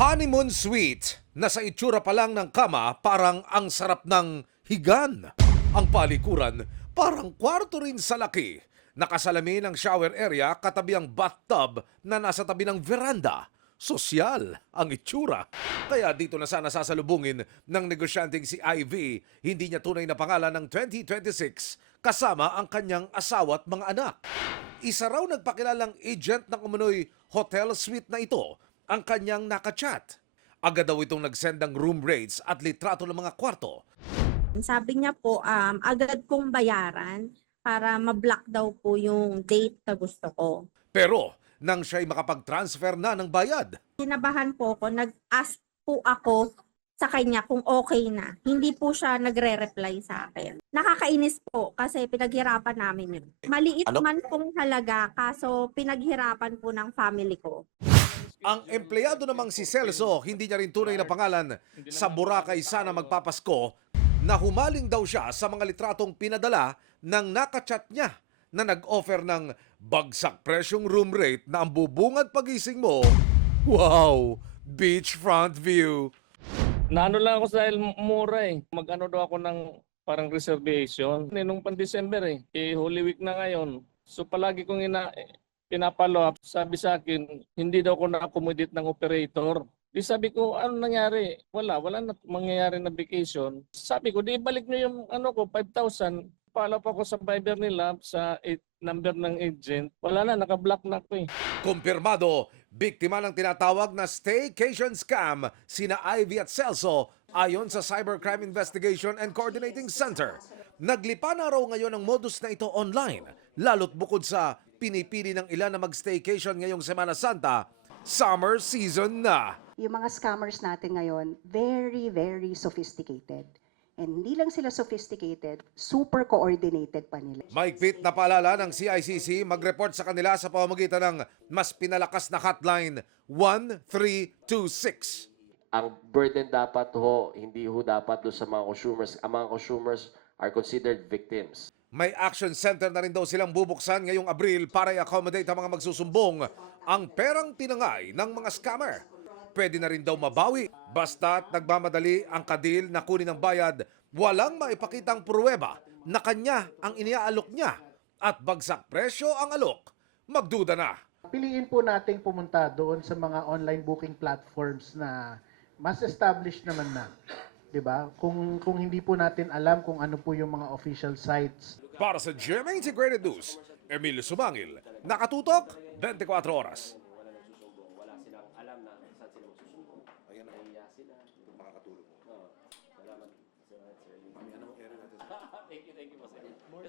Honeymoon suite na sa itsura pa lang ng kama parang ang sarap ng higan. Ang palikuran parang kwarto rin sa laki. Nakasalamin ang shower area katabi ang bathtub na nasa tabi ng veranda. Sosyal ang itsura. Kaya dito na sana sasalubungin ng negosyanteng si Ivy, hindi niya tunay na pangalan ng 2026 kasama ang kanyang asawa at mga anak. Isa raw nagpakilalang agent ng umunoy hotel suite na ito ang kanyang nakachat. Agad daw itong nagsend ng room rates at litrato ng mga kwarto. Sabi niya po, agad kong bayaran para ma-block daw po yung date na gusto ko. Pero nang siya'y makapag-transfer na ng bayad, Kinabahan po ako, nag-ask po ako sa kanya kung okay na. Hindi po siya nagre-reply sa akin. Nakakainis po kasi pinaghirapan namin yun. Maliit man pong halaga kaso pinaghirapan po ng family ko. ang empleyado namang si Celso, hindi niya rin tunay na pangalan, sa Boracay sana magpapasko, na humaling daw siya sa mga litratong pinadala ng nakachat niya na nag-offer ng bagsak presyong room rate na ang bubungad pagising mo, wow, beachfront view. Naano lang ako sa mura eh. Mag-ano daw ako ng parang reservation. Nung pan-December Holy Week na ngayon. So palagi kong pinapalo up. Sabi sa akin, hindi daw ako na-accommodate ng operator. Di sabi ko, ano nangyari? Wala na mangyayari na vacation. Sabi ko, di balik nyo yung ko, 5,000. Follow up ako sa Viber nila, sa number ng agent. Wala na, naka-block na ako eh. Kumpirmado, biktima ng tinatawag na staycation scam sina Ivy at Celso ayon sa Cybercrime Investigation and Coordinating Center. Naglipa na raw ngayon ang modus na ito online, lalo't bukod sa pinipili ng ilan na mag-staycation ngayong Semana Santa, summer season na. Yung mga scammers natin ngayon, very, very sophisticated. And hindi lang sila sophisticated, super coordinated pa nila. Maigpit na paalala ng CICC mag-report sa kanila sa pamamagitan ng mas pinalakas na hotline 1326. Ang burden dapat hindi dapat do sa mga consumers. Ang mga consumers are considered victims. May action center na rin daw silang bubuksan ngayong Abril para i-accommodate ang mga magsusumbong ang perang tinangay ng mga scammer. Pwede na rin daw mabawi basta't nagmamadali ang kadil na kunin ang bayad, walang maipakitang pruweba na kanya ang iniaalok niya at bagsak presyo ang alok. Magduda na. Piliin po nating pumunta doon sa mga online booking platforms na mas established naman na. 'Di ba? Kung hindi po natin alam kung ano po yung mga official sites. Para sa GMA Integrated News, Emilio Sumangil, nakatutok 24 oras.